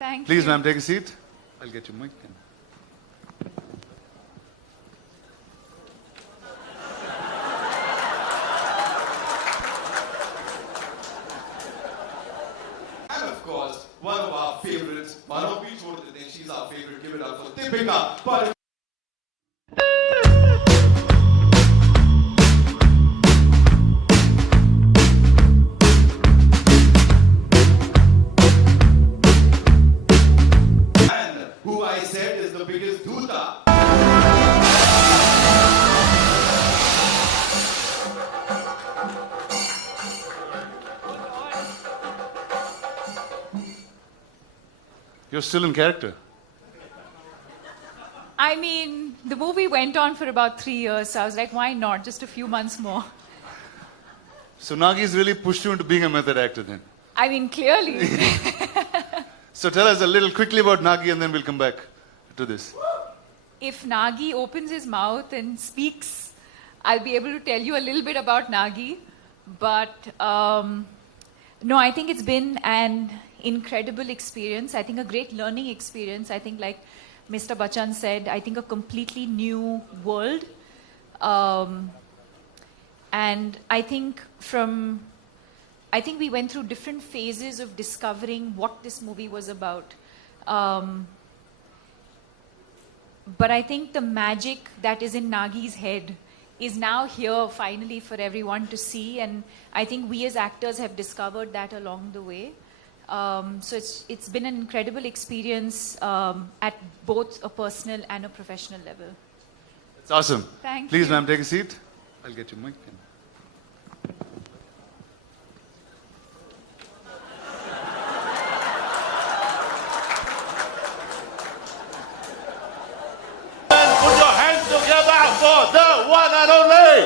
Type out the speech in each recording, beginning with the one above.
Thank Please, you. ma'am, take a seat. I'll get you mic. And of course, one of our favorites, Mano Beach Road, she's our favorite. Give it up for Deepika. But and who I said is the biggest Dhuta. You're still in character. I mean, the movie went on for about 3 years, so I was like, why not? Just a few months more. So Nagi's really pushed you into being a method actor then. I mean, clearly. So tell us a little quickly about Nagi and then we'll come back to this. If Nagi opens his mouth and speaks, I'll be able to tell you a little bit about Nagi. But no, I think it's been an incredible experience. I think a great learning experience. I think, like Mr. Bachchan said, I think a completely new world. And I think we went through different phases of discovering what this movie was about. But I think the magic that is in Nagi's head is now here finally for everyone to see. And I think we as actors have discovered that along the way. So it's been an incredible experience at both a personal and a professional level. It's awesome. Thank Please, you. ma'am, take a seat. I'll get you mic. Put your hands together for the one and only.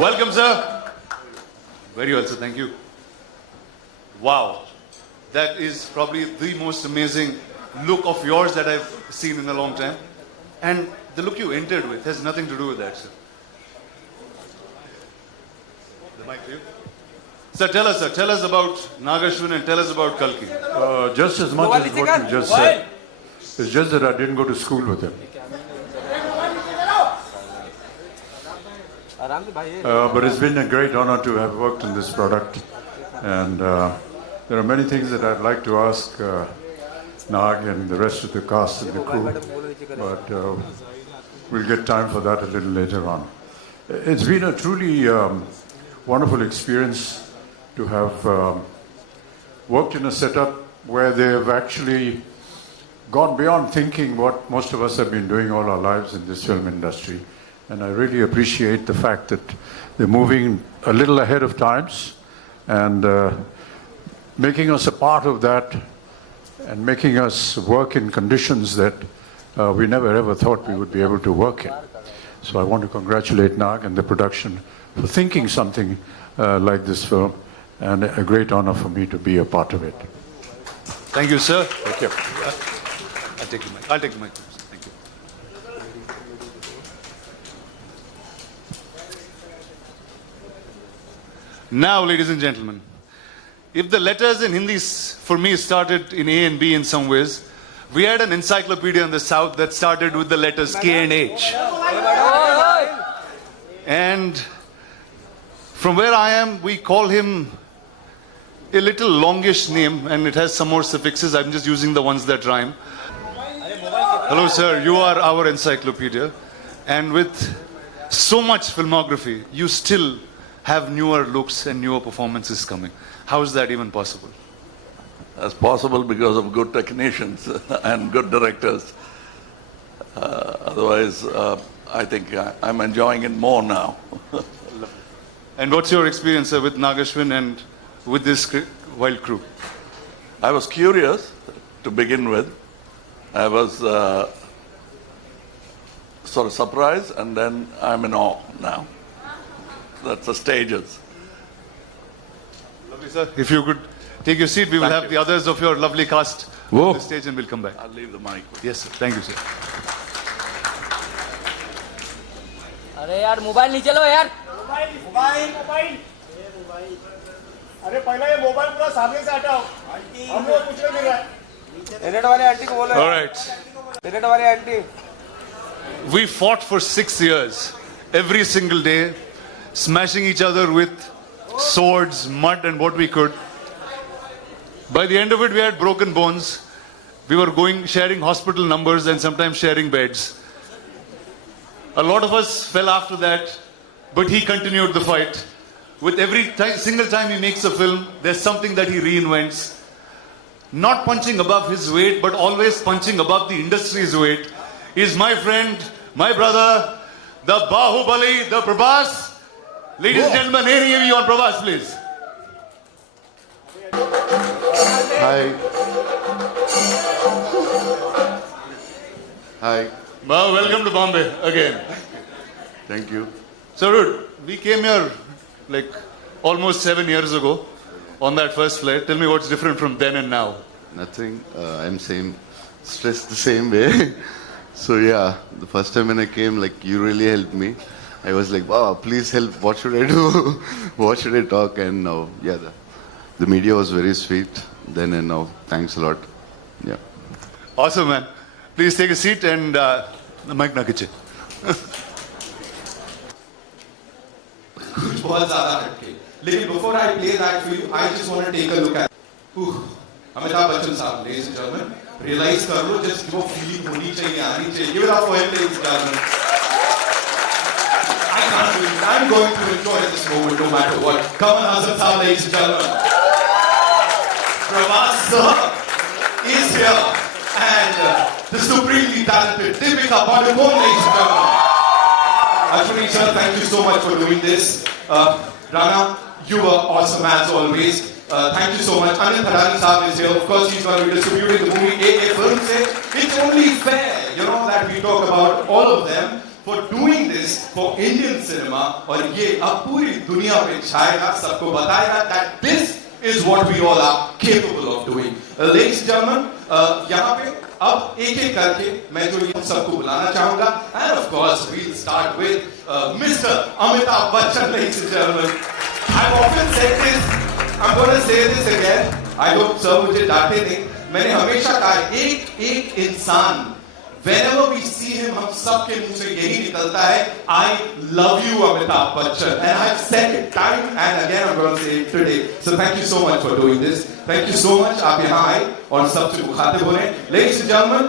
Welcome, sir. Very well, sir. Thank you. Wow. That is probably the most amazing look of yours that I've seen in a long time. And the look you entered with has nothing to do with that, sir. The mic for you. Sir, tell us about Nagashwin and tell us about Kalki. Just as much as what you just said. It's just that I didn't go to school with him. But it's been a great honor to have worked in this product. And there are many things that I'd like to ask Nag and the rest of the cast and the crew. But we'll get time for that a little later on. It's been a truly wonderful experience to have worked in a setup where they have actually gone beyond thinking what most of us have been doing all our lives in this film industry. And I really appreciate the fact that they're moving a little ahead of times and making us a part of that and making us work in conditions that we never ever thought we would be able to work in. So I want to congratulate Nag and the production for thinking something like this film, and a great honor for me to be a part of it. Thank you, sir. Thank you. I'll take the mic. I'll take the mic. Thank you. Now, ladies and gentlemen, if the letters in Hindi for me started in A and B in some ways, we had an encyclopedia in the South that started with the letters K and H. And from where I am, we call him a little longish name, and it has some more suffixes. I'm just using the ones that rhyme. Hello, sir. You are our encyclopedia. And with so much filmography, you still have newer looks and newer performances coming. How is that even possible? That's possible because of good technicians and good directors. Otherwise, I think I'm enjoying it more now. And what's your experience, sir, with Nagashwin and with this wild crew? I was curious to begin with. I was sort of surprised, and then I'm in awe now. That's the stages. Lovely, sir. If you could take your seat, we will have the others of your lovely cast on the stage and we'll come back. I'll leave the mic. Yes, sir. Thank you, sir. अरे यार mobile नहीं चलो यार अरे पहले ये mobile पूरा सामने से हटाओ, हम लोग कुछ नहीं मिल रहा है। रेड वाले आंटी को बोलो, All right. रेड वाले aunty. We fought for 6 years, every single day, smashing each other with swords, mud, and what we could. By the end of it, we had broken bones. We were sharing hospital numbers and sometimes sharing beds. A lot of us fell after that, but he continued the fight. With every single time he makes a film, there's something that he reinvents. Not punching above his weight, but always punching above the industry's weight. Is my friend, my brother, the Bahubali, the Prabhas. Ladies and gentlemen, any of you on Prabhas, please. Hi. Hi. Well, welcome to Bombay again. Thank you. So, dude, we came here like almost 7 years ago on that first flight. Tell me what's different from then and now. Nothing. I'm stressed the same way. So yeah, the first time when I came, like you really helped me. I was like, wow, please help. What should I do? What should I talk? And now, yeah, the media was very sweet then and now. Thanks a lot. Yeah. Awesome, man. Please take a seat and the mic na kiche. कुछ बहुत ज्यादा हटके लेकिन before I play that for you I just want to take a look at Amitabh Bachchan साहब ladies and gentlemen realize कर लो just वो feeling होनी चाहिए आनी चाहिए give it up for him ladies and gentlemen I can't believe it. I'm going to enjoy this moment no matter what Kamal Haasan साहब ladies and gentlemen Prabhas sir is here and the supremely talented Deepika Padukone ladies and gentlemen Ashwini sir, thank you so much for doing this. Rana, you were awesome as always. Thank you so much. Anil Thadani sahab is here. Of course, he's going to be distributing the movie AA Films. It's only fair, that we talk about all of them for doing this for Indian cinema. और ये अब पूरी दुनिया पे छाएगा, सबको बताएगा that this is what we all are capable of doing. Ladies and gentlemen, यहाँ पे अब एक-एक करके मैं जो ये सबको बुलाना चाहूँगा and of course we'll start with Mr. Amitabh Bachchan, ladies and gentlemen. I've often said this, I'm going to say this again. I hope sir मुझे डांटे नहीं. मैंने हमेशा कहा एक इंसान whenever we see him हम सबके मुंह से यही निकलता है I love you Amitabh Bachchan and I've said it time and again I'm going to say it today. So thank you so much for doing this. Thank you so much. आप यहाँ आए और सबसे मुखातिब हो रहे हैं. Ladies and gentlemen,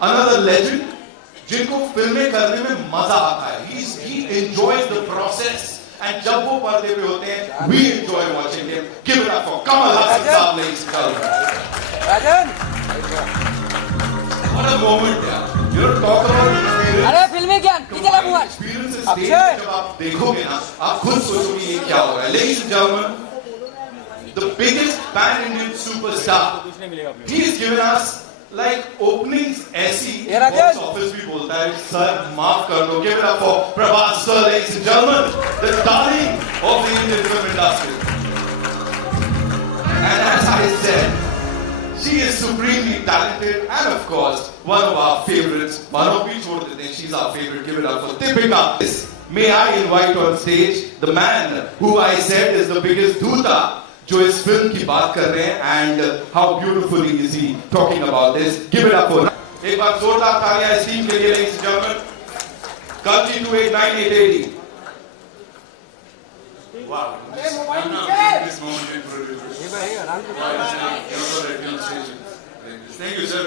another legend जिनको फिल्में करने में मजा आता है. He enjoys the process and जब वो पर्दे पे होते हैं we enjoy watching him. Give it up for Kamal Haasan साहब, ladies and gentlemen. Rajan, What a moment, yeah. Talk about experience. अरे फिल्मी क्या नीचे लगा हुआ है। Experience stage जब आप देखोगे ना, आप खुद सोचोगे ये क्या हो रहा है. Ladies and gentlemen, the biggest pan-Indian superstar. He's given us like openings ऐसी box office भी बोलता है सर माफ कर दो. Give it up for Prabhas sir, ladies and gentlemen, the darling of the Indian film industry. And as I said, she is supremely talented and of course one of our favorites. मानो भी छोड़ देते हैं. She's our favorite. Give it up for Deepika. May I invite on stage the man who I said is the biggest Dhuta जो इस film की बात कर रहे हैं and how beautifully is he talking about this. Give it up for एक बार जोरदार तालियां इस टीम के लिए ladies and gentlemen. Kalki 289880. Wow. I'm not taking this moment in producers. Thank you, sir.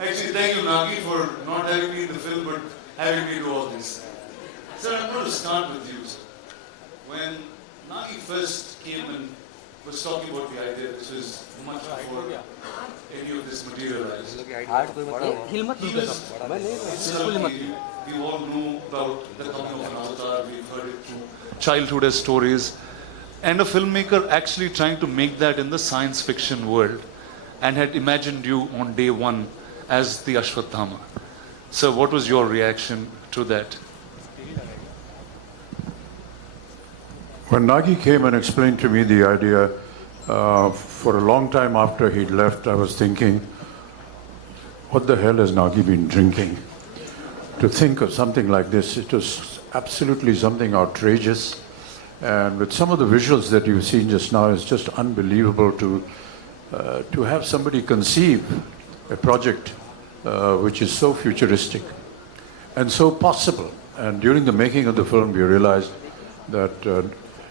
Actually, thank you, Nagi, for not having me in the film, but having me do all this. Sir, I'm going to start with you, sir. When Nagi first came and was talking about the idea, which was much before any of this materialized. We all know about the coming of an avatar, we've heard it through childhood as stories, and a filmmaker actually trying to make that in the science fiction world and had imagined you on day one as the Ashwatthama. So what was your reaction to that? When Nagi came and explained to me the idea, for a long time after he'd left, I was thinking, what the hell has Nagi been drinking? To think of something like this, it was absolutely something outrageous. And with some of the visuals that you've seen just now, it's just unbelievable to have somebody conceive a project which is so futuristic and so possible. And during the making of the film, we realized that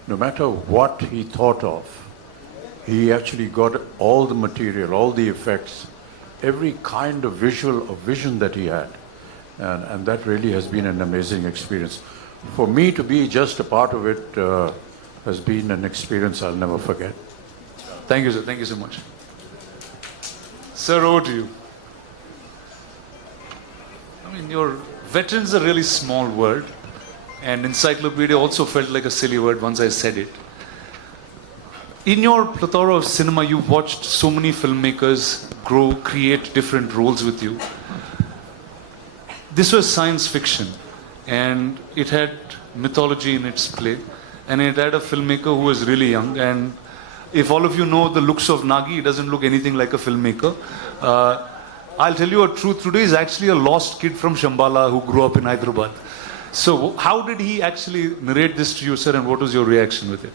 no matter what he thought of, he actually got all the material, all the effects, every kind of vision that he had. And that really has been an amazing experience. For me to be just a part of it has been an experience I'll never forget. Thank you, sir. Thank you so much. Sir, over to you. I mean, your veteran's a really small word, and encyclopedia also felt like a silly word once I said it. In your plethora of cinema, you've watched so many filmmakers grow, create different roles with you. This was science fiction, and it had mythology in its play, and it had a filmmaker who was really young. And if all of you know the looks of Nagi, he doesn't look anything like a filmmaker. I'll tell you a truth, today is actually a lost kid from Shambhala who grew up in Hyderabad. So how did he actually narrate this to you, sir, and what was your reaction with it?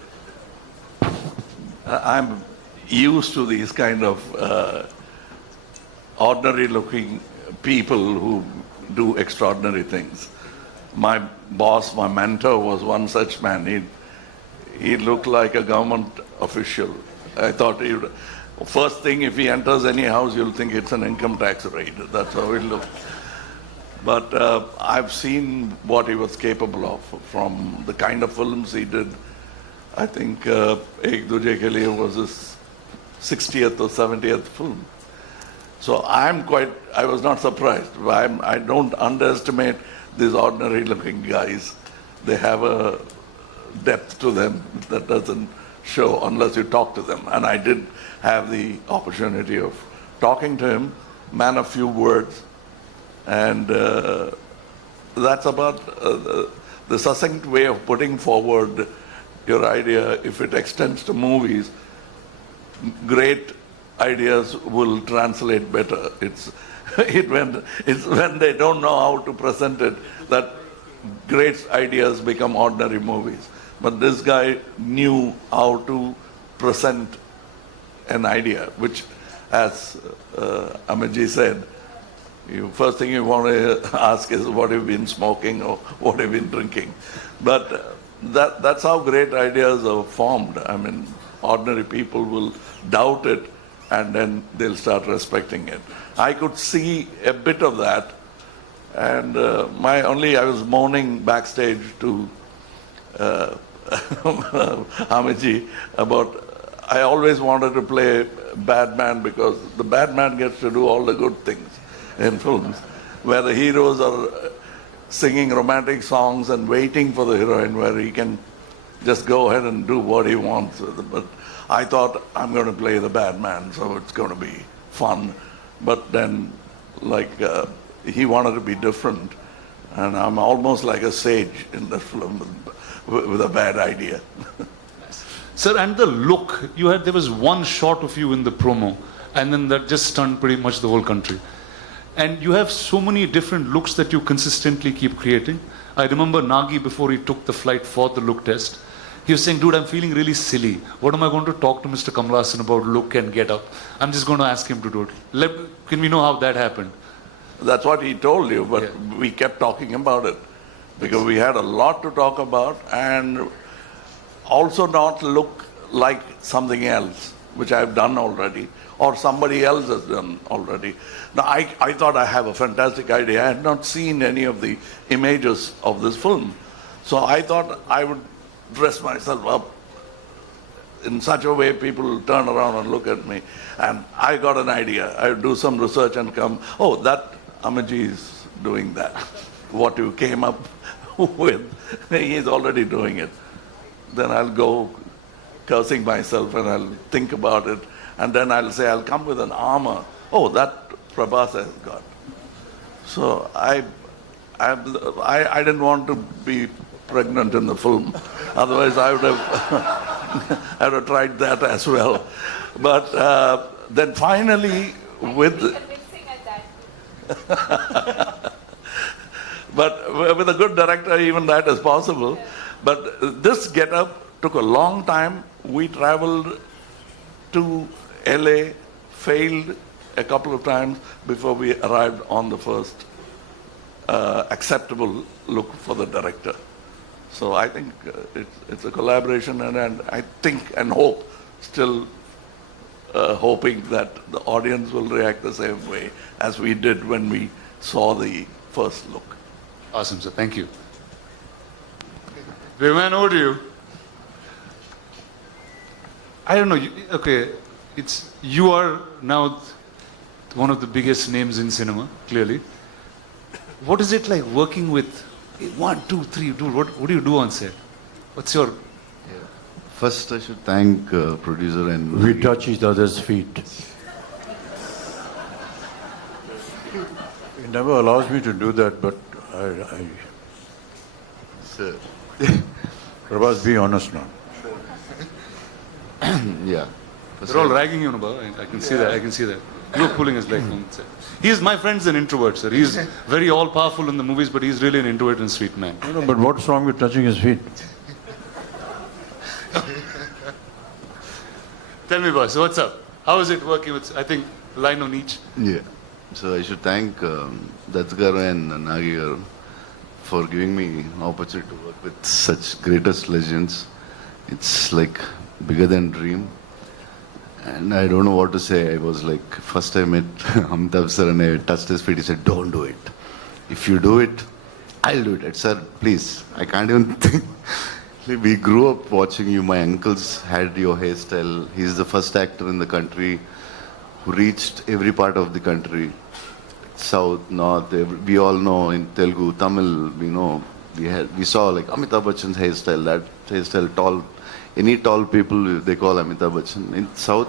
I'm used to these kind of ordinary looking people who do extraordinary things. My boss, my mentor was one such man. He looked like a government official. I thought first thing, if he enters any house, you'll think it's an income tax raid. That's how it looked. But I've seen what he was capable of from the kind of films he did. I think Ek Duje Ke Liye was his 60th or 70th film. So I was not surprised. I don't underestimate these ordinary looking guys. They have a depth to them that doesn't show unless you talk to them. And I did have the opportunity of talking to him, man of few words. And that's about the succinct way of putting forward your idea. If it extends to movies, great ideas will translate better. It's when they don't know how to present it that great ideas become ordinary movies. But this guy knew how to present an idea, which, as Amitji said, first thing you want to ask is what have you been smoking or what have you been drinking. But that's how great ideas are formed. I mean, ordinary people will doubt it and then they'll start respecting it. I could see a bit of that, and I was moaning backstage to Amitji about I always wanted to play bad man because the bad man gets to do all the good things in films, where the heroes are singing romantic songs and waiting for the heroine, where he can just go ahead and do what he wants. But I thought, I'm going to play the bad man, so it's going to be fun. But then, he wanted to be different, and I'm almost like a sage in the film with a bad idea. Sir, and the look, there was one shot of you in the promo, and then that just stunned pretty much the whole country. And you have so many different looks that you consistently keep creating. I remember Nagi, before he took the flight for the look test, he was saying, dude, I'm feeling really silly. What am I going to talk to Mr. Kamal Haasan about look and get up? I'm just going to ask him to do it. Can we know how that happened? That's what he told you, but we kept talking about it because we had a lot to talk about, and also not look like something else, which I've done already, or somebody else has done already. Now, I thought I have a fantastic idea. I had not seen any of the images of this film. So I thought I would dress myself up in such a way people will turn around and look at me. And I got an idea. I would do some research and come, oh, that Amitji is doing that. What you came up with, he's already doing it. Then I'll go cursing myself and I'll think about it. And then I'll say, I'll come with an armor. Oh, that Prabhas has got. So I didn't want to be pregnant in the film. Otherwise, I would have tried that as well. But then finally, but with a good director, even that is possible. But this get-up took a long time. We traveled to LA, failed a couple of times before we arrived on the first acceptable look for the director. So I think it's a collaboration, and I think and hope, still hoping that the audience will react the same way as we did when we saw the first look. Awesome, sir. Thank you. Viman, over to you. I don't know. Okay, you are now one of the biggest names in cinema, clearly. What is it like working with 1, 2, 3? Dude, what do you do on set? What's your... First, I should thank producer and... We touch each other's feet. He never allows me to do that, but I Sir. Prabhas, be honest now. Yeah. They're all ragging you, Nubha. I can see that. I can see that. You're pulling his leg on set. He's, my friend's an introvert, sir. He's very all-powerful in the movies, but he's really an introvert and sweet man. No, but what's wrong with touching his feet? Tell me, boss, what's up? How is it working with, I think, line on each? Yeah. So I should thank Dutt garu and Nagi garu for giving me opportunity to work with such greatest legends. It's like bigger than dream. And I don't know what to say. I was like, first I met Amitabh sir and I touched his feet. He said, don't do it. If you do it, I'll do it. I said, sir, please. I can't even think. We grew up watching you. My uncles had your hairstyle. He's the first actor in the country who reached every part of the country. South, North, we all know in Telugu, Tamil, we know. We saw like Amitabh Bachchan's hairstyle, that hairstyle, tall. Any tall people, they call Amitabh Bachchan. In South,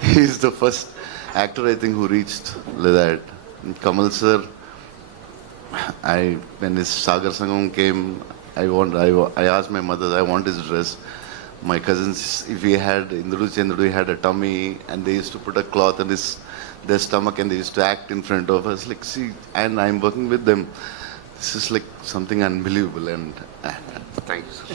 he's the first actor, I think, who reached like that. And Kamal sir, when his Sagar Sangam came, I asked my mother, I want his dress. My cousins, if he had, Indru Chandru had a tummy, and they used to put a cloth on their stomach, and they used to act in front of us. Like, see, and I'm working with them. This is like something unbelievable, and thank you, sir.